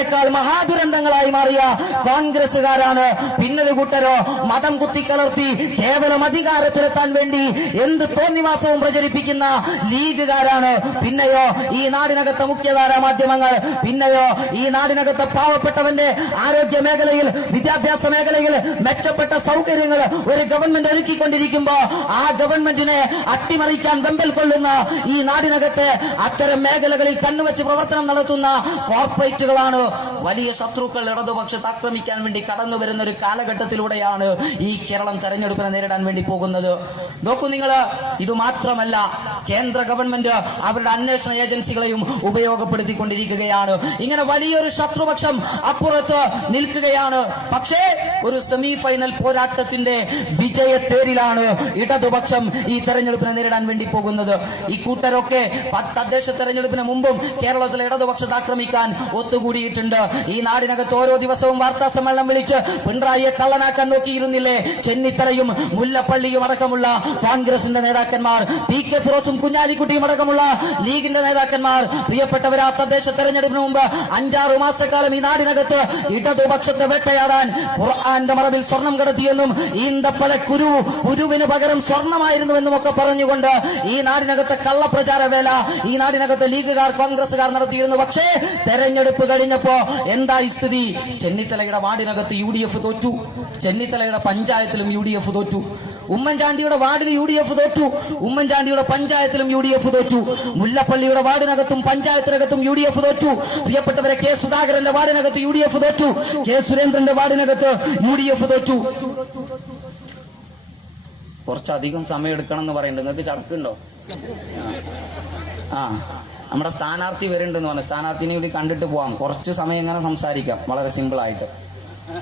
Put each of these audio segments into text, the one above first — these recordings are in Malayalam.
ദുരന്തത്തെക്കാൾ മഹാദുരന്തങ്ങളായി മാറിയ കോൺഗ്രസുകാരാണ്. പിന്നൊരു കൂട്ടരോ മതം കുത്തിക്കലർത്തി കേവലം അധികാരത്തിലെത്താൻ വേണ്ടി എന്ത് തോന്നിവാസവും പ്രചരിപ്പിക്കുന്ന ലീഗുകാരാണ്. പിന്നെയോ ഈ നാടിനകത്തെ മുഖ്യധാരാ മാധ്യമങ്ങൾ, പിന്നെയോ ഈ നാടിനകത്തെ പാവപ്പെട്ടവന്റെ ആരോഗ്യ മേഖലയിൽ, വിദ്യാഭ്യാസ മേഖലയിൽ മെച്ചപ്പെട്ട സൗകര്യങ്ങൾ ഒരു ഗവൺമെന്റ് ഒരുക്കിക്കൊണ്ടിരിക്കുമ്പോ ആ ഗവൺമെന്റിനെ അട്ടിമറിക്കാൻ വെമ്പൽ കൊള്ളുന്ന ഈ നാടിനകത്തെ അത്തരം മേഖലകളിൽ കണ്ണുവെച്ച് പ്രവർത്തനം നടത്തുന്ന കോർപ്പറേറ്റുകളാണ് വലിയ ശത്രുക്കൾ ഇടതുപക്ഷത്തെ ആക്രമിക്കാൻ വേണ്ടി കടന്നു വരുന്ന ഒരു കാലഘട്ടത്തിലൂടെയാണ് ഈ കേരളം തെരഞ്ഞെടുപ്പിനെ നേരിടാൻ വേണ്ടി പോകുന്നത്. നോക്കൂ നിങ്ങൾ, ഇത് മാത്രമല്ല, കേന്ദ്ര ഗവൺമെന്റ് അവരുടെ അന്വേഷണ ഏജൻസികളെയും ഉപയോഗപ്പെടുത്തിക്കൊണ്ടിരിക്കുകയാണ്. ഇങ്ങനെ വലിയൊരു ശത്രുപക്ഷം അപ്പുറത്ത് നിൽക്കുകയാണ്. പക്ഷേ ഒരു സെമി ഫൈനൽ പോരാട്ടത്തിന്റെ വിജയത്തേരിലാണ് ഇടതുപക്ഷം ഈ തെരഞ്ഞെടുപ്പിനെ നേരിടാൻ വേണ്ടി പോകുന്നത്. ഈ കൂട്ടരൊക്കെ തദ്ദേശ തെരഞ്ഞെടുപ്പിന് മുമ്പും കേരളത്തിലെ ഇടതുപക്ഷത്തെ ആക്രമിക്കാൻ ഒത്തുകൂടിയിട്ടുണ്ട്. ഈ നാടിനകത്ത് ഓരോ ദിവസവും വാർത്താ സമ്മേളനം വിളിച്ച് പിണറായിയെ കള്ളനാക്കാൻ നോക്കിയിരുന്നില്ലേ ചെന്നിത്തലയും മുല്ലപ്പള്ളിയും അടക്കമുള്ള കോൺഗ്രസിന്റെ നേതാക്കന്മാർ, പി.കെ. ഫിറോസും കുഞ്ഞാലിക്കുട്ടിയും അടക്കമുള്ള ലീഗിന്റെ നേതാക്കന്മാർ. പ്രിയപ്പെട്ടവരാ, തദ്ദേശ തെരഞ്ഞെടുപ്പിന് മുമ്പ് 5-6 മാസക്കാലം ഈ നാടിനകത്ത് ഇടതുപക്ഷത്തെ വേട്ടയാടാൻ ഖുർആന്റെ മറവിൽ സ്വർണം കടത്തിയെന്നും ഈന്തപ്പഴ കുരുവിന് പകരം സ്വർണമായിരുന്നുവെന്നും ഒക്കെ പറഞ്ഞുകൊണ്ട് ഈ നാടിനകത്തെ കള്ളപ്രചാര വേല ഈ നാടിനകത്തെ ലീഗുകാർ, കോൺഗ്രസുകാർ നടത്തിയിരുന്നു. പക്ഷേ തെരഞ്ഞെടുപ്പ് കഴിഞ്ഞപ്പോ എന്തായി സ്ഥിതി? ചെന്നിത്തലയുടെ വാർഡിനകത്ത് UDF തോറ്റു, ചെന്നിത്തലയുടെ പഞ്ചായത്തിലും UDF തോറ്റു, ഉമ്മൻചാണ്ടിയുടെ വാർഡിൽ UDF തോറ്റു, ഉമ്മൻചാണ്ടിയുടെ പഞ്ചായത്തിലും UDF തോറ്റു, മുല്ലപ്പള്ളിയുടെ വാർഡിനകത്തും പഞ്ചായത്തിനകത്തും UDF തോറ്റു. പ്രിയപ്പെട്ടവരെ, കെ സുധാകരന്റെ വാർഡിനകത്ത് UDF തോറ്റു, കെ സുരേന്ദ്രന്റെ വാർഡിനകത്ത് UDF തോറ്റു. കുറച്ചധികം സമയം എടുക്കണം എന്ന് പറയുന്നുണ്ട്. നിങ്ങൾക്ക് ചടക്കുണ്ടോ? നമ്മുടെ സ്ഥാനാർത്ഥി വരുന്നുണ്ടെന്ന് പറഞ്ഞു. സ്ഥാനാർത്ഥിനെ കൂടി കണ്ടിട്ട് പോവാം. കുറച്ച് സമയം ഇങ്ങനെ സംസാരിക്കാം, വളരെ സിമ്പിൾ ആയിട്ട്.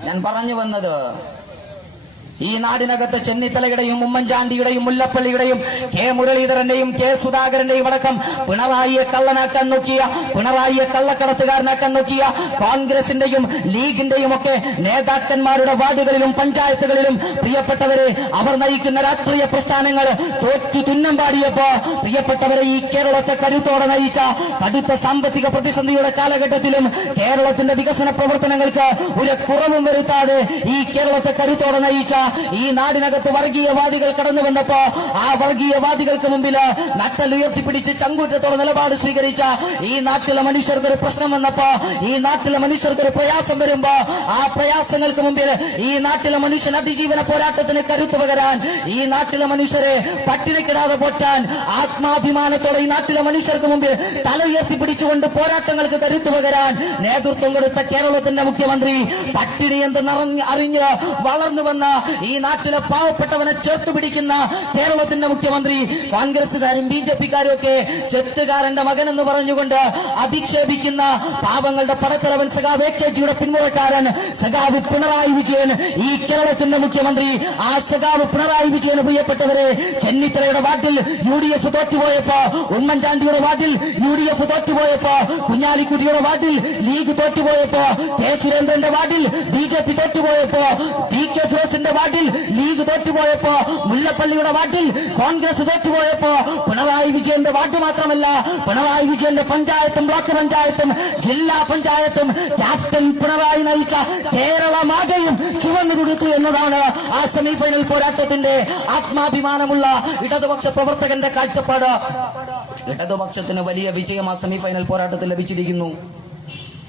ഞാൻ പറഞ്ഞു വന്നത്, ഈ നാടിനകത്ത് ചെന്നിത്തലയുടെയും ഉമ്മൻചാണ്ടിയുടെയും മുല്ലപ്പള്ളിയുടെയും കെ മുരളീധരന്റെയും കെ സുധാകരന്റെയും അടക്കം പിണറായിയെ കള്ളനാക്കാൻ നോക്കിയ, പിണറായിയെ കള്ളക്കടത്തുകാരനാക്കാൻ നോക്കിയ കോൺഗ്രസിന്റെയും ലീഗിന്റെയും ഒക്കെ നേതാക്കന്മാരുടെ വാർഡുകളിലും പഞ്ചായത്തുകളിലും പ്രിയപ്പെട്ടവരെ, അവർ നയിക്കുന്ന രാഷ്ട്രീയ പ്രസ്ഥാനങ്ങൾ തോറ്റു തുന്നം പാടിയപ്പോ പ്രിയപ്പെട്ടവരെ, ഈ കേരളത്തെ കരുത്തോടെ നയിച്ച കടുത്ത സാമ്പത്തിക പ്രതിസന്ധിയുടെ കാലഘട്ടത്തിലും കേരളത്തിന്റെ വികസന പ്രവർത്തനങ്ങൾക്ക് ഒരു കുറവും വരുത്താതെ ഈ കേരളത്തെ കരുത്തോടെ നയിച്ച ഈ നാടിനകത്ത് വർഗീയവാദികൾ കടന്നു വന്നപ്പോ ആ വർഗീയവാദികൾക്ക് മുമ്പിൽ നട്ടലുയർത്തിപ്പിടിച്ച് ചങ്കൂറ്റത്തോടെ നിലപാട് സ്വീകരിച്ച ഈ നാട്ടിലെ മനുഷ്യർക്കൊരു പ്രശ്നം വന്നപ്പോ, ഈ നാട്ടിലെ മനുഷ്യർക്കൊരു പ്രയാസം വരുമ്പോ ആ പ്രയാസങ്ങൾക്ക് മുമ്പിൽ ഈ നാട്ടിലെ മനുഷ്യൻ അതിജീവന പോരാട്ടത്തിന് കരുത്തു പകരാൻ, ഈ നാട്ടിലെ മനുഷ്യരെ പട്ടിണിക്കിടാതെ പോറ്റാൻ ആത്മാഭിമാനത്തോടെ ഈ നാട്ടിലെ മനുഷ്യർക്ക് മുമ്പിൽ തല ഉയർത്തിപ്പിടിച്ചുകൊണ്ട് പോരാട്ടങ്ങൾക്ക് കരുത്തു പകരാൻ നേതൃത്വം കൊടുത്ത കേരളത്തിന്റെ മുഖ്യമന്ത്രി, പട്ടിണി എന്തെന്ന് അറിഞ്ഞ് വളർന്നു വന്ന ഈ നാട്ടിലെ പാവപ്പെട്ടവനെ ചേർത്ത് പിടിക്കുന്ന കേരളത്തിന്റെ മുഖ്യമന്ത്രി, കോൺഗ്രസുകാരും BJP-ക്കാരും ഒക്കെ ചെത്തുകാരന്റെ മകൻ എന്ന് പറഞ്ഞുകൊണ്ട് അധിക്ഷേപിക്കുന്ന പാവങ്ങളുടെ പടത്തലവൻ സഖാവ് AKജിയുടെ പിന്മുറക്കാരൻ സഖാവ് പിണറായി വിജയൻ, ഈ കേരളത്തിന്റെ മുഖ്യമന്ത്രി. ആ സഖാവ് പിണറായി വിജയന് പ്രിയപ്പെട്ടവരെ, ചെന്നിത്തലയുടെ വാർഡിൽ UDF തോറ്റുപോയപ്പോ, ഉമ്മൻചാണ്ടിയുടെ വാർഡിൽ UDF തോറ്റുപോയപ്പോ, കുഞ്ഞാലിക്കുട്ടിയുടെ വാർഡിൽ ലീഗ് തോറ്റുപോയപ്പോ, കെ സുരേന്ദ്രന്റെ വാർഡിൽ BJP തോറ്റുപോയപ്പോ, പി.കെ. ഫിറോസിന്റെ വാർഡിൽ ലീഗ് തോറ്റുപോയപ്പോ, മുല്ലപ്പള്ളിയുടെ വാർഡിൽ കോൺഗ്രസ് തോറ്റുപോയപ്പോ, പിണറായി വിജയന്റെ വാർഡ് മാത്രമല്ല, പിണറായി വിജയന്റെ പഞ്ചായത്തും ബ്ലോക്ക് പഞ്ചായത്തും ജില്ലാ പഞ്ചായത്തും ക്യാപ്റ്റൻ പിണറായി നയിച്ച കേരളമാകെയും ചുവന്നു കൊടുത്തു എന്നതാണ് ആ സെമിഫൈനൽ പോരാട്ടത്തിന്റെ ആത്മാഭിമാനമുള്ള ഇടതുപക്ഷ പ്രവർത്തകന്റെ കാഴ്ചപ്പാട്. ഇടതുപക്ഷത്തിന് വലിയ വിജയം ആ സെമിഫൈനൽ പോരാട്ടത്തിൽ ലഭിച്ചിരിക്കുന്നു.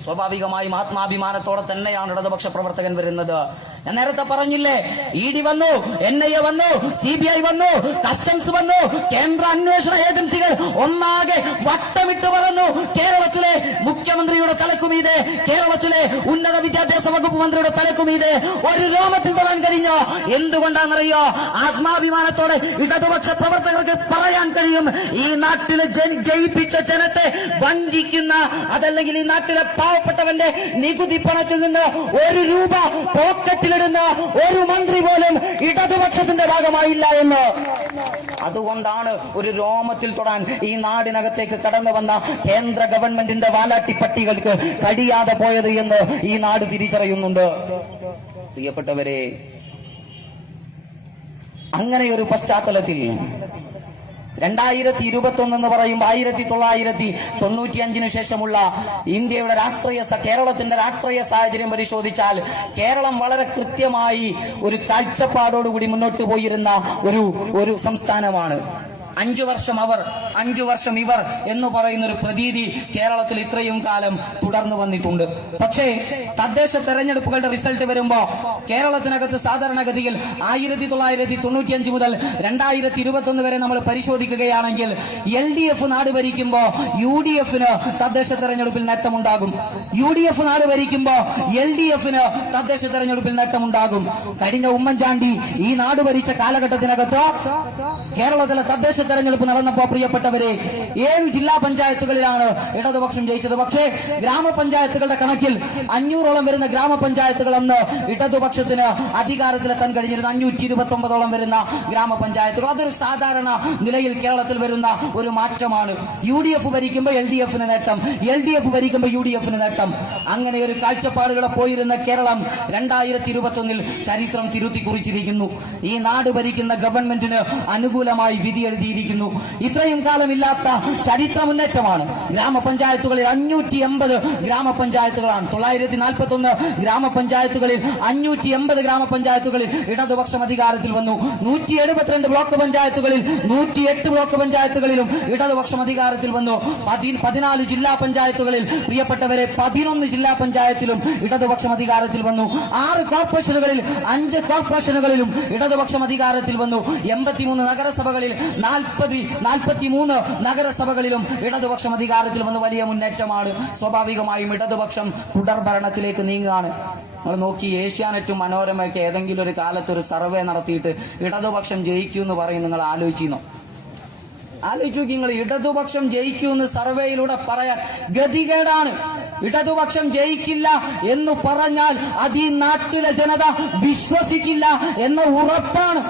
സ്വാഭാവികമായും ആത്മാഭിമാനത്തോടെ തന്നെയാണ് ഇടതുപക്ഷ പ്രവർത്തകൻ വരുന്നത്. ഞാൻ നേരത്തെ പറഞ്ഞില്ലേ, ED വന്നു, NIA വന്നു, CBI വന്നു, കസ്റ്റംസ് വന്നു, കേന്ദ്ര അന്വേഷണ ഏജൻസികൾ ഒന്നാകെ വട്ടമിട്ട് പറന്നു. കേരളത്തിലെ മുഖ്യമന്ത്രിയുടെ തലക്കുമീതെ, കേരളത്തിലെ ഉന്നത വിദ്യാഭ്യാസ വകുപ്പ് മന്ത്രിയുടെ തലക്കുമീതെ ഒരു രോമത്തിൽ തൊടാൻ കഴിഞ്ഞോ? എന്തുകൊണ്ടാണെന്നറിയോ? ആത്മാഭിമാനത്തോടെ ഇടതുപക്ഷ പ്രവർത്തകർക്ക് പറയാൻ കഴിയും, ഈ നാട്ടിലെ ജയിപ്പിച്ച ജനത്തെ വഞ്ചിക്കുന്ന, അതല്ലെങ്കിൽ ഈ നാട്ടിലെ പാവപ്പെട്ടവന്റെ നികുതി പണത്തിൽ നിന്ന് 1 രൂപ പോക്കറ്റിലിടുന്ന ഒരു മന്ത്രി പോലും ഇടതുപക്ഷത്തിന്റെ ഭാഗമായില്ല എന്ന്. അതുകൊണ്ടാണ് ഒരു രോമത്തിൽ തൊടാൻ ഈ നാടിനകത്തേക്ക് കടന്നു വന്ന കേന്ദ്ര ഗവൺമെന്റിന്റെ വാലാട്ടിപ്പട്ടികൾക്ക് കഴിയാതെ പോയത് എന്ന് ഈ നാട് തിരിച്ചറിയുന്നുണ്ട്. പ്രിയപ്പെട്ടവരെ, അങ്ങനെയൊരു പശ്ചാത്തലത്തിൽ 2021 എന്ന് പറയുമ്പോൾ 1995 ശേഷമുള്ള ഇന്ത്യയുടെ കേരളത്തിന്റെ രാഷ്ട്രീയ സാഹചര്യം പരിശോധിച്ചാൽ കേരളം വളരെ കൃത്യമായി ഒരു കാഴ്ചപ്പാടോടുകൂടി മുന്നോട്ട് പോയിരുന്ന ഒരു സംസ്ഥാനമാണ്. 5 വർഷം അവർ 5 വർഷം ഇവർ എന്ന് പറയുന്ന ഒരു പ്രതീതി കേരളത്തിൽ ഇത്രയും കാലം തുടർന്നു വന്നിട്ടുണ്ട്. പക്ഷേ തദ്ദേശ തെരഞ്ഞെടുപ്പുകളുടെ റിസൾട്ട് വരുമ്പോ കേരളത്തിനകത്ത് സാധാരണഗതിയിൽ 1995 മുതൽ 2021 വരെ നമ്മൾ പരിശോധിക്കുകയാണെങ്കിൽ LDF നാട് ഭരിക്കുമ്പോ UDF-ന് തദ്ദേശ തെരഞ്ഞെടുപ്പിൽ നേട്ടമുണ്ടാകും. UDF നാട് ഭരിക്കുമ്പോ LDF-ന് തദ്ദേശ തെരഞ്ഞെടുപ്പിൽ നേട്ടമുണ്ടാകും. കഴിഞ്ഞ ഉമ്മൻചാണ്ടി ഈ നാട് ഭരിച്ച കാലഘട്ടത്തിനകത്ത് കേരളത്തിലെ തദ്ദേശ തെരഞ്ഞെടുപ്പ് നടന്നപ്പോ പ്രിയപ്പെട്ടവരെ 7 ജില്ലാ പഞ്ചായത്തുകളിലാണ് ഇടതുപക്ഷം ജയിച്ചത്. പക്ഷേ ഗ്രാമപഞ്ചായത്തുകളുടെ കണക്കിൽ 500ഓളം വരുന്ന ഗ്രാമപഞ്ചായത്തുകൾ അന്ന് ഇടതുപക്ഷത്തിന് അധികാരത്തിലെത്താൻ കഴിഞ്ഞിരുന്നു. 529ഓളം വരുന്ന ഗ്രാമപഞ്ചായത്തുകൾ. അതൊരു സാധാരണ നിലയിൽ കേരളത്തിൽ വരുന്ന ഒരു മാറ്റമാണ്. UDF ഭരിക്കുമ്പോൾ LDF-ന് നേട്ടം, LDF ഭരിക്കുമ്പോൾ UDF-ന് നേട്ടം. അങ്ങനെ ഒരു കാഴ്ചപ്പാടുകളെ പോയിരുന്ന കേരളം 2021 ചരിത്രം തിരുത്തി കുറിച്ചിരിക്കുന്നു. ഈ നാട് ഭരിക്കുന്ന ഗവൺമെന്റിന് അനുകൂലമായി വിധി എഴുതിയിരിക്കുന്നു. ഇത്രയും കാലമില്ലാത്ത ചരിത്ര മുന്നേറ്റമാണ്. ഗ്രാമപഞ്ചായത്തുകളിൽ 580 ഗ്രാമപഞ്ചായത്തുകളാണ്. 941 ഗ്രാമപഞ്ചായത്തുകളിൽ 580 ഗ്രാമപഞ്ചായത്തുകളിൽ ഇടതുപക്ഷം അധികാരത്തിൽ വന്നു. 172 ബ്ലോക്ക് പഞ്ചായത്തുകളിൽ 108 ബ്ലോക്ക് പഞ്ചായത്തുകളിലും ഇടതുപക്ഷം അധികാരത്തിൽ വന്നു. 14 ജില്ലാ പഞ്ചായത്തുകളിൽ പ്രിയപ്പെട്ടവരെ 11 ജില്ലാ പഞ്ചായത്തിലും ഇടതുപക്ഷം അധികാരത്തിൽ വന്നു. 6 കോർപ്പറേഷനുകളിൽ 5 കോർപ്പറേഷനുകളിലും ഇടതുപക്ഷം അധികാരത്തിൽ വന്നു. 83 നഗരസഭകളിൽ 43 നഗരസഭകളിലും ഇടതുപക്ഷം അധികാരത്തിൽ വന്ന് വലിയ മുന്നേറ്റമാണ്. സ്വാഭാവികമായും ഇടതുപക്ഷം തുടർ ഭരണത്തിലേക്ക് നീങ്ങുകയാണ്. നമ്മൾ നോക്കി ഏഷ്യാനെറ്റും മനോരമയൊക്കെ ഏതെങ്കിലും ഒരു കാലത്ത് ഒരു സർവേ നടത്തിയിട്ട് ഇടതുപക്ഷം ജയിക്കൂ എന്ന് പറയും. നിങ്ങൾ ആലോചിച്ചു നിങ്ങൾ ഇടതുപക്ഷം ജയിക്കൂന്ന് സർവേയിലൂടെ പറയാൻ ഗതികേടാണ്. ഇടതുപക്ഷം ജയിക്കില്ല എന്ന് പറഞ്ഞാൽ അത് ഈ നാട്ടിലെ ജനത വിശ്വസിക്കില്ല എന്ന ഉറപ്പാണ്.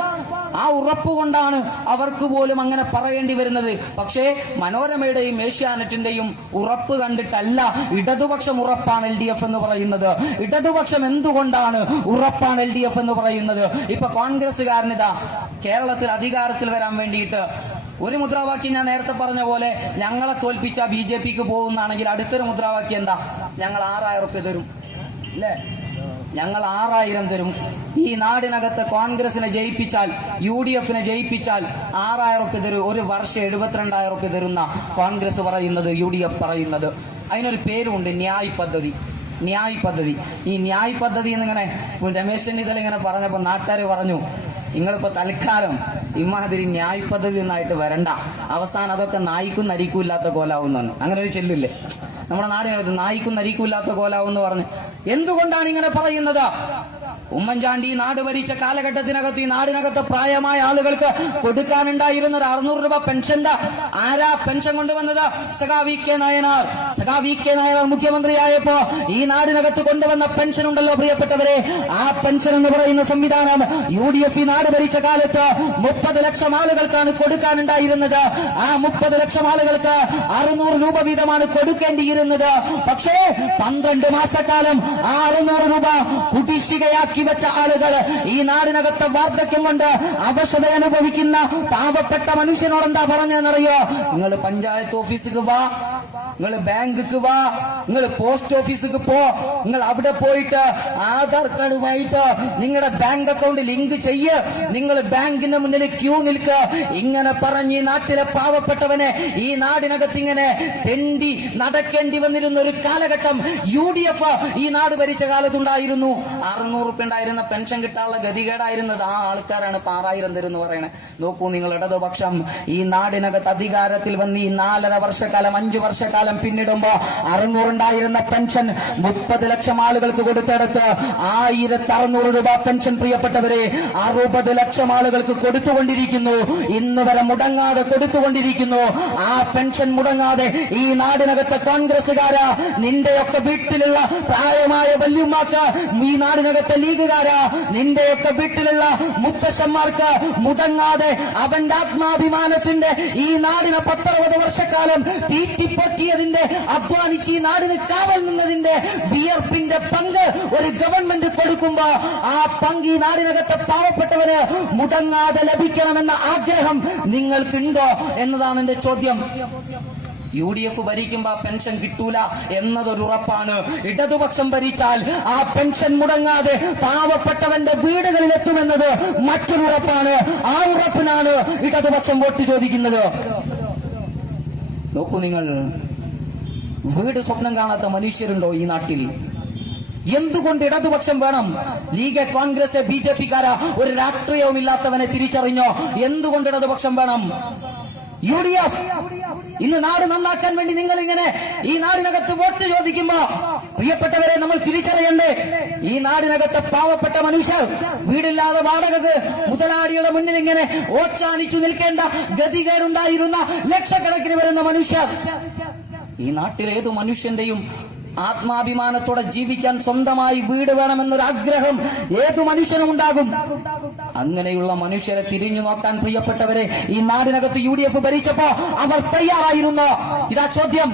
ആ ഉറപ്പ് കൊണ്ടാണ് അവർക്ക് പോലും അങ്ങനെ പറയേണ്ടി വരുന്നത്. പക്ഷേ മനോരമയുടെയും ഏഷ്യാനെറ്റിന്റെയും ഉറപ്പ് കണ്ടിട്ടല്ല ഇടതുപക്ഷം ഉറപ്പാണ് LDF എന്ന് പറയുന്നത്. ഇടതുപക്ഷം എന്തുകൊണ്ടാണ് ഉറപ്പാണ് LDF എന്ന് പറയുന്നത്? ഇപ്പൊ കോൺഗ്രസ്സുകാരനിതാ കേരളത്തിൽ അധികാരത്തിൽ വരാൻ വേണ്ടിയിട്ട് ഒരു മുദ്രാവാക്യം ഞാൻ നേരത്തെ പറഞ്ഞ പോലെ ഞങ്ങളെ തോൽപ്പിച്ച BJPക്ക് പോകുന്നാണെങ്കിൽ അടുത്തൊരു മുദ്രാവാക്യം എന്താ? ഞങ്ങൾ 6000 റുപ്യ തരും, അല്ലേ? ഞങ്ങൾ 6000 തരും. ഈ നാടിനകത്ത് കോൺഗ്രസിനെ ജയിപ്പിച്ചാൽ UDF-നെ ജയിപ്പിച്ചാൽ 6000 റുപ്യ തരും. ഒരു വർഷം 72,000 റുപ്യ തരുന്ന കോൺഗ്രസ് പറയുന്നത്, UDF പറയുന്നത്. അതിനൊരു പേരുണ്ട്, ന്യായ് പദ്ധതി. ന്യായ് പദ്ധതി. ഈ ന്യായ് പദ്ധതി എന്നിങ്ങനെ രമേശ് ചെന്നിത്തല ഇങ്ങനെ പറഞ്ഞപ്പോ നാട്ടുകാർ പറഞ്ഞു, നിങ്ങളിപ്പോ തൽക്കാലം ഇമാതിരി ന്യായ് പദ്ധതി ഒന്നായിട്ട് വരണ്ട, അവസാനം അതൊക്കെ നായിക്കും നരിക്കും ഇല്ലാത്ത കോലാവുന്നു. അങ്ങനെ ഒരു ചെല്ലില്ലേ നമ്മുടെ നാടിനകത്ത്, നായിക്കും നരിക്കും ഇല്ലാത്ത കോലാവും എന്ന് പറഞ്ഞ്. എന്തുകൊണ്ടാണ് ഇങ്ങനെ പറയുന്നത്? ഉമ്മൻചാണ്ടി നാട് ഭരിച്ച കാലഘട്ടത്തിനകത്ത് ഈ നാടിനകത്ത് പ്രായമായ ആളുകൾക്ക് കൊടുക്കാനുണ്ടായിരുന്ന ഒരു 600 രൂപ പെൻഷന്റെ ആരാ പെൻഷൻ കൊണ്ടുവന്നത്? സഖാ VK നായനാർ. സഖാ VK നായനാർ മുഖ്യമന്ത്രിയായപ്പോ ഈ നാടിനകത്ത് കൊണ്ടുവന്ന പെൻഷൻ ഉണ്ടല്ലോ പ്രിയപ്പെട്ടവരെ, ആ പെൻഷൻ എന്ന് പറയുന്ന സംവിധാനം UDF ഈ നാട് ഭരിച്ച കാലത്ത് 30 ലക്ഷം ആളുകൾക്കാണ് കൊടുക്കാനുണ്ടായിരുന്നത്. ആ 30 ലക്ഷം ആളുകൾക്ക് 600 രൂപ വീതമാണ് കൊടുക്കേണ്ടിയിരുന്നത്. പക്ഷേ 12 മാസക്കാലം ആ 600 രൂപ കുടിശ്ശികയാക്കി വെച്ച ആളുകൾ ഈ നാടിനകത്തെ വാർദ്ധക്യം കൊണ്ട് അവശത അനുഭവിക്കുന്ന പാവപ്പെട്ട മനുഷ്യനോട് എന്താ പറഞ്ഞെന്നറിയോ? നിങ്ങൾ പഞ്ചായത്ത് ഓഫീസിക്ക് വാ, നിങ്ങൾ ബാങ്കിക്ക് വാ, നിങ്ങൾ പോസ്റ്റ് ഓഫീസിക്ക് പോ, നിങ്ങൾ അവിടെ പോയിട്ട് ആധാർ കാർഡുമായിട്ട് നിങ്ങളുടെ ബാങ്ക് അക്കൗണ്ട് ലിങ്ക് ചെയ്യ്, നിങ്ങൾ ബാങ്കിന്റെ മുന്നിൽ ക്യൂ നിൽക്കുക. ഇങ്ങനെ പറഞ്ഞ് ഈ നാട്ടിലെ പാവപ്പെട്ടവനെ ഈ നാടിനകത്ത് ഇങ്ങനെ തെണ്ടി നടക്കേണ്ടി വന്നിരുന്ന ഒരു കാലഘട്ടം UDF ഈ നാട് ഭരിച്ച കാലത്തുണ്ടായിരുന്നു. 600 റുപ്യ ഉണ്ടായിരുന്ന പെൻഷൻ കിട്ടാനുള്ള ഗതികേടായിരുന്നത് ആ ആൾക്കാരാണ് 6000 തരും എന്ന് പറയണേ. നോക്കൂ നിങ്ങൾ, ഇടതുപക്ഷം ഈ നാടിനകത്ത് അധികാരത്തിൽ വന്ന് ഈ 4.5 വർഷക്കാലം 5 വർഷക്കാലം പിന്നിടുമ്പോ 600 ഉണ്ടായിരുന്ന പെൻഷൻ 30 ലക്ഷം ആളുകൾക്ക് കൊടുത്തെടുത്ത് 1600 രൂപ പെൻഷൻ പ്രിയപ്പെട്ടവരെ 60 ലക്ഷം ആളുകൾക്ക് കൊടുത്തുകൊണ്ടിരിക്കുന്നു. ഇന്ന് വരെ മുടങ്ങാതെ കൊടുത്തുകൊണ്ടിരിക്കുന്നു. ആ പെൻഷൻ മുടങ്ങാതെ ഈ നാടിനകത്തെ കോൺഗ്രസുകാരാ, നിന്റെയൊക്കെ വീട്ടിലുള്ള പ്രായമായ വല്യമ്മക്ക്, ഈ നാടിനകത്തെ ലീഗുകാരാ, നിന്റെയൊക്കെ വീട്ടിലുള്ള മുത്തശ്ശന്മാർക്ക് മുടങ്ങാതെ അവന്റെ ആത്മാഭിമാനത്തിന്റെ ഈ നാടിനെ 10-60 വർഷക്കാലം തീറ്റിപ്പറ്റിയത് പ്രയത്നിച്ചതിന്റെ, അധ്വാനിച്ച് ഈ നാടിന് കാവൽ നിന്നതിന്റെ വിയർപ്പിന്റെ പങ്ക് ഒരു ഗവൺമെന്റ് കൊടുക്കുമ്പോ ആ പങ്ക് ഈ നാടിനകത്തെ പാവപ്പെട്ടവന് മുടങ്ങാതെ ലഭിക്കണമെന്ന ആഗ്രഹം നിങ്ങൾക്കുണ്ടോ എന്നതാണ് എന്റെ ചോദ്യം. UDF ഭരിക്കുമ്പോ പെൻഷൻ കിട്ടൂല എന്നതൊരു ഉറപ്പാണ്. ഇടതുപക്ഷം ഭരിച്ചാൽ ആ പെൻഷൻ മുടങ്ങാതെ പാവപ്പെട്ടവന്റെ വീടുകളിൽ എത്തുമെന്നത് മറ്റൊരു ഉറപ്പാണ്. ആ ഉറപ്പിനാണ് ഇടതുപക്ഷം വോട്ട് ചോദിക്കുന്നത്. നോക്കൂ, നിങ്ങൾ വീട് സ്വപ്നം കാണാത്ത മനുഷ്യരുണ്ടോ ഈ നാട്ടിൽ? എന്തുകൊണ്ട് ഇടതുപക്ഷം വേണം? ലീഗ്, കോൺഗ്രസ്, BJP-ക്കാരാ ഒരു രാഷ്ട്രീയവുമില്ലാത്തവനെ തിരിച്ചറിഞ്ഞോ? എന്തുകൊണ്ട് ഇടതുപക്ഷം വേണം? UDF ഇന്ന് നാട് നന്നാക്കാൻ വേണ്ടി നിങ്ങൾ ഇങ്ങനെ ഈ നാടിനകത്ത് വോട്ട് ചോദിക്കുമ്പോ പ്രിയപ്പെട്ടവരെ നമ്മൾ തിരിച്ചറിയണ്ടേ, ഈ നാടിനകത്തെ പാവപ്പെട്ട മനുഷ്യർ വീടില്ലാതെ വാടകക്ക് മുതലാളിയുടെ മുന്നിൽ ഇങ്ങനെ ഓച്ചാനിച്ചു നിൽക്കേണ്ട ഗതികേടുണ്ടായിരുന്ന ലക്ഷക്കണക്കിന് വരുന്ന മനുഷ്യർ. ഈ നാട്ടിലെ ഏതു മനുഷ്യന്റെയും ആത്മാഭിമാനത്തോടെ ജീവിക്കാൻ സ്വന്തമായി വീട് വേണമെന്നൊരാഗ്രഹം ഏതു മനുഷ്യനും ഉണ്ടാകും. അങ്ങനെയുള്ള മനുഷ്യരെ തിരിഞ്ഞു നോക്കാൻ പ്രിയപ്പെട്ടവരെ ഈ നാടിനകത്ത് UDF ഭരിച്ചപ്പോ അവർ തയ്യാറായിരുന്നു. ഇതാ ചോദ്യം.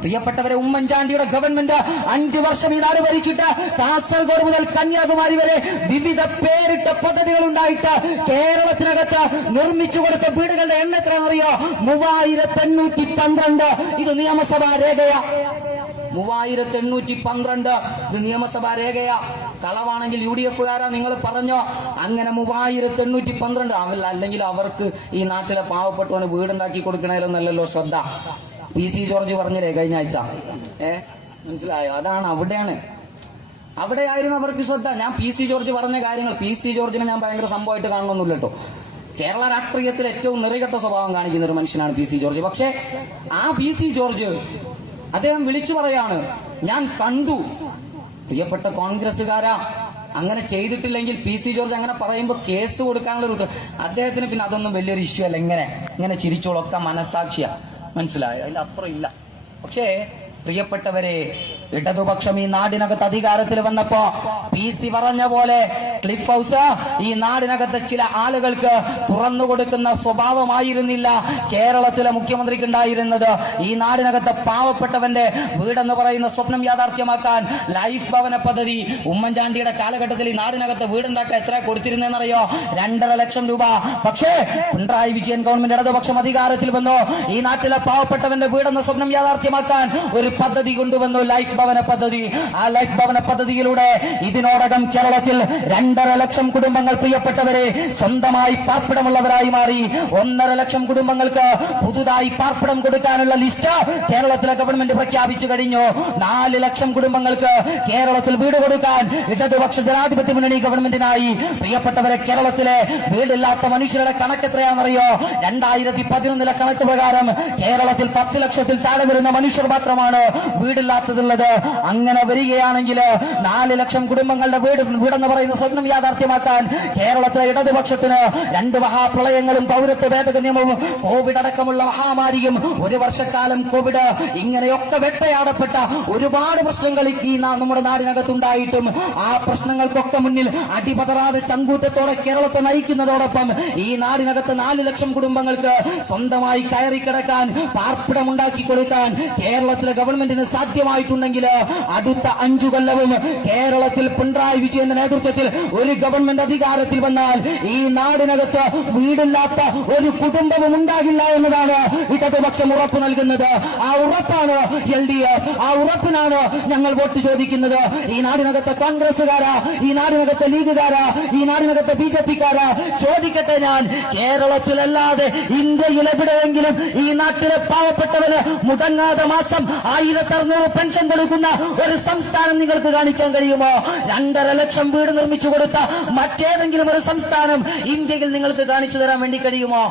പ്രിയപ്പെട്ടവരെ, ഉമ്മൻചാണ്ടിയുടെ ഗവൺമെന്റ് 5 വർഷം ഈ നാട് ഭരിച്ചിട്ട് കാസർഗോഡ് മുതൽ കന്യാകുമാരി വരെ വിവിധ പേരിട്ട പദ്ധതികൾ ഉണ്ടായിട്ട് കേരളത്തിനകത്ത് നിർമ്മിച്ചു കൊടുത്ത വീടുകളുടെ എണ്ണം എത്രയാണെന്നറിയോ? 3812. ഇത് നിയമസഭാ രേഖയാ. 3812. ഇത് നിയമസഭാ രേഖയാ. കളവാണെങ്കിൽ UDF-കാരാ നിങ്ങൾ പറഞ്ഞോ? അങ്ങനെ 3812. അല്ലെങ്കിൽ അവർക്ക് ഈ നാട്ടിലെ പാവപ്പെട്ടവന് വീടുണ്ടാക്കി കൊടുക്കണേലൊന്നല്ലല്ലോ ശ്രദ്ധ. PC ജോർജ് പറഞ്ഞില്ലേ കഴിഞ്ഞ ആഴ്ച? മനസ്സിലായോ? അതാണ്, അവിടെയായിരുന്നു അവർക്ക് ശ്രദ്ധ. ഞാൻ PC ജോർജ് പറഞ്ഞ കാര്യങ്ങൾ, PC ജോർജിനെ ഞാൻ ഭയങ്കര സംഭവമായിട്ട് കാണണമെന്നില്ല കേട്ടോ. കേരള രാഷ്ട്രീയത്തിൽ ഏറ്റവും നിറകെട്ട സ്വഭാവം കാണിക്കുന്ന ഒരു മനുഷ്യനാണ് PC ജോർജ്. പക്ഷേ ആ PC ജോർജ് അദ്ദേഹം വിളിച്ചു പറയാണ്, ഞാൻ കണ്ടു. പ്രിയപ്പെട്ട കോൺഗ്രസ്സുകാരാ, അങ്ങനെ ചെയ്തിട്ടില്ലെങ്കിൽ PC ജോർജ് അങ്ങനെ പറയുമ്പോൾ കേസ് കൊടുക്കാനുള്ള ഒരു അദ്ദേഹത്തിന് പിന്നെ അതൊന്നും വലിയൊരു ഇഷ്യൂ അല്ല. ഇങ്ങനെ ചിരിച്ചോളൊക്കെ മനസാക്ഷിയാ. മനസ്സിലായോ? അതിന്റെ അപ്പുറം ഇല്ല. പക്ഷേ പ്രിയപ്പെട്ടവരെ, ഇടതുപക്ഷം ഈ നാടിനകത്ത് അധികാരത്തിൽ വന്നപ്പോ PC പറഞ്ഞ പോലെ ക്ലിഫ് ഹൗസ് ഈ നാടിനകത്ത് ചില ആളുകൾക്ക് തുറന്നു കൊടുക്കുന്ന സ്വഭാവമായിരുന്നില്ല കേരളത്തിലെ മുഖ്യമന്ത്രിക്ക് ഉണ്ടായിരുന്നത്. ഈ നാടിനകത്ത് പാവപ്പെട്ടവന്റെ വീടെന്ന് പറയുന്ന സ്വപ്നം യാഥാർത്ഥ്യമാക്കാൻ ലൈഫ് ഭവന പദ്ധതി ഉമ്മൻചാണ്ടിയുടെ കാലഘട്ടത്തിൽ ഈ നാടിനകത്ത് വീടുണ്ടാക്കാൻ എത്ര കൊടുത്തിരുന്നെന്നറിയോ? 2.5 ലക്ഷം രൂപ. പക്ഷേ പിണറായി വിജയൻ ഗവൺമെന്റ് ഇടതുപക്ഷം അധികാരത്തിൽ വന്നു. ഈ നാട്ടിലെ പാവപ്പെട്ടവന്റെ വീടെന്ന സ്വപ്നം യാഥാർത്ഥ്യമാക്കാൻ ഒരു പദ്ധതി കൊണ്ടുവന്നു, ലൈഫ് ഭവന പദ്ധതി. ആ ലൈഫ് ഭവന പദ്ധതിയിലൂടെ ഇതിനോടകം കേരളത്തിൽ 2.5 ലക്ഷം കുടുംബങ്ങൾ പ്രിയപ്പെട്ടവരെ സ്വന്തമായി പാർപ്പിടമുള്ളവരായി മാറി. 1.5 ലക്ഷം കുടുംബങ്ങൾക്ക് പുതുതായി പാർപ്പിടം കൊടുക്കാനുള്ള ലിസ്റ്റ് കേരളത്തിലെ ഗവൺമെന്റ് പ്രഖ്യാപിച്ചു കഴിഞ്ഞു. 4 ലക്ഷം കുടുംബങ്ങൾക്ക് കേരളത്തിൽ വീട് കൊടുക്കാൻ ഇടതുപക്ഷ ജനാധിപത്യ മുന്നണി ഗവൺമെന്റിനായി. പ്രിയപ്പെട്ടവരെ, കേരളത്തിലെ വീടില്ലാത്ത മനുഷ്യരുടെ കണക്ക് എത്രയാണെന്നറിയോ? 2011 കണക്ക് പ്രകാരം കേരളത്തിൽ 10 ലക്ഷത്തിൽ താഴെ വരുന്ന മനുഷ്യർ മാത്രമാണ് വീടില്ലാത്തതുള്ളത്. അങ്ങനെ വരികയാണെങ്കിൽ 4 ലക്ഷം കുടുംബങ്ങളുടെ വീടെന്ന് പറയുന്ന സ്വപ്നം യാഥാർത്ഥ്യമാക്കാൻ കേരളത്തിലെ ഇടതുപക്ഷത്തിന് 2 മഹാപ്രളയങ്ങളും പൗരത്വ ഭേദഗതി നിയമവും കോവിഡ് അടക്കമുള്ള മഹാമാരിയും 1 വർഷക്കാലം കോവിഡ് ഇങ്ങനെയൊക്കെ വെട്ടയാടപ്പെട്ട ഒരുപാട് പ്രശ്നങ്ങൾ ഈ നമ്മുടെ നാടിനകത്തുണ്ടായിട്ടും ആ പ്രശ്നങ്ങൾക്കൊക്കെ മുന്നിൽ അടിപതറാതെ ചങ്കൂറ്റത്തോടെ കേരളത്തെ നയിക്കുന്നതോടൊപ്പം ഈ നാടിനകത്ത് 4 ലക്ഷം കുടുംബങ്ങൾക്ക് സ്വന്തമായി കയറി കിടക്കാൻ പാർപ്പിടമുണ്ടാക്കി കൊടുക്കാൻ കേരളത്തിലെ ഗവൺമെന്റിന് സാധ്യമായിട്ടുണ്ടെങ്കിൽ അടുത്ത 5 കൊല്ലവും കേരളത്തിൽ പിണറായി വിജയന്റെ നേതൃത്വത്തിൽ ഒരു ഗവൺമെന്റ് അധികാരത്തിൽ വന്നാൽ ഈ നാടിനകത്ത് വീടില്ലാത്ത ഒരു കുടുംബവും ഉണ്ടാകില്ല എന്നതാണ് ഇടതുപക്ഷം ഉറപ്പ് നൽകുന്നത്. ആ ഉറപ്പാണ് LDF. ആ ഉറപ്പിനാണ് ഞങ്ങൾ വോട്ട് ചോദിക്കുന്നത്. ഈ നാടിനകത്തെ കോൺഗ്രസ്സുകാരാ, ഈ നാടിനകത്തെ ലീഗുകാരാ, ഈ നാടിനകത്തെ BJP-ക്കാരാ, ചോദിക്കട്ടെ ഞാൻ, കേരളത്തിലല്ലാതെ ഇന്ത്യയിൽ എവിടെയെങ്കിലും ഈ നാട്ടിലെ പാവപ്പെട്ടവന് മുടങ്ങാതെ മാസം 1600 പെൻഷൻ കൊടുക്കുന്ന ഒരു സംസ്ഥാനം നിങ്ങൾക്ക് കാണിക്കാൻ കഴിയുമോ? 2.5 ലക്ഷം വീട് നിർമ്മിച്ചു കൊടുത്ത മറ്റേതെങ്കിലും ഒരു സംസ്ഥാനം ഇന്ത്യയിൽ നിങ്ങൾക്ക് കാണിച്ചു തരാൻ വേണ്ടി കഴിയുമോ?